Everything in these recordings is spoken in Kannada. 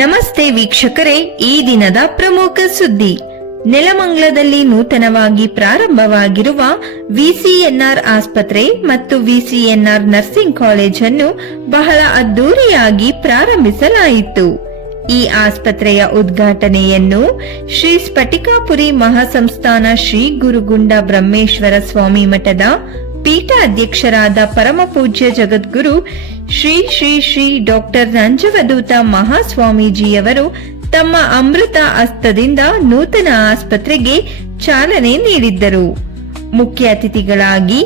ನಮಸ್ತೆ ವೀಕ್ಷಕರೇ, ಈ ದಿನದ ಪ್ರಮುಖ ಸುದ್ದಿ. ನೆಲಮಂಗಲದಲ್ಲಿ ನೂತನವಾಗಿ ಪ್ರಾರಂಭವಾಗಿರುವ ವಿಸಿಎನ್ಆರ್ ಆಸ್ಪತ್ರೆ ಮತ್ತು ವಿಸಿಎನ್ಆರ್ ನರ್ಸಿಂಗ್ ಕಾಲೇಜ್ ಅನ್ನು ಬಹಳ ಅದ್ದೂರಿಯಾಗಿ ಪ್ರಾರಂಭಿಸಲಾಯಿತು. ಈ ಆಸ್ಪತ್ರೆಯ ಉದ್ಘಾಟನೆಯನ್ನು ಶ್ರೀ ಸ್ಫಟಿಕಾಪುರಿ ಮಹಾಸಂಸ್ಥಾನ ಶ್ರೀ ಗುರುಗುಂಡ ಬ್ರಹ್ಮೇಶ್ವರ ಸ್ವಾಮಿ ಮಠದ ಪೀಠಾಧ್ಯಕ್ಷರಾದ ಪರಮಪೂಜ್ಯ ಜಗದ್ಗುರು ಶ್ರೀ ಶ್ರೀ ಶ್ರೀ ಡಾಕ್ಟರ್ ನಂಜವಧೂತ ಮಹಾಸ್ವಾಮೀಜಿಯವರು ತಮ್ಮ ಅಮೃತ ಹಸ್ತದಿಂದ ನೂತನ ಆಸ್ಪತ್ರೆಗೆ ಚಾಲನೆ ನೀಡಿದ್ದರು. ಮುಖ್ಯ ಅತಿಥಿಗಳಾಗಿ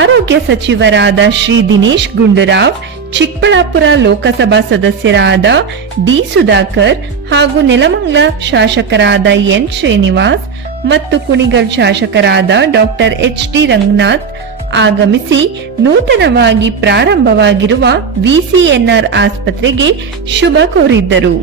ಆರೋಗ್ಯ ಸಚಿವರಾದ ಶ್ರೀ ದಿನೇಶ್ ಗುಂಡೂರಾವ್, ಚಿಕ್ಕಬಳ್ಳಾಪುರ ಲೋಕಸಭಾ ಸದಸ್ಯರಾದ ಡಿ ಸುಧಾಕರ್ ಹಾಗೂ ನೆಲಮಂಗಲ ಶಾಸಕರಾದ ಎನ್ ಶ್ರೀನಿವಾಸ್ ಮತ್ತು ಕುಣಿಗಲ್ ಶಾಸಕರಾದ ಡಾಕ್ಟರ್ ಎಚ್ ಡಿ ರಂಗನಾಥ್ ಆಗಮಿಸಿ ನೂತನವಾಗಿ ಪ್ರಾರಂಭವಾಗಿರುವ ವಿಸಿಎನ್ಆರ್ ಆಸ್ಪತ್ರೆಗೆ ಶುಭ ಕೋರಿದ್ದರು.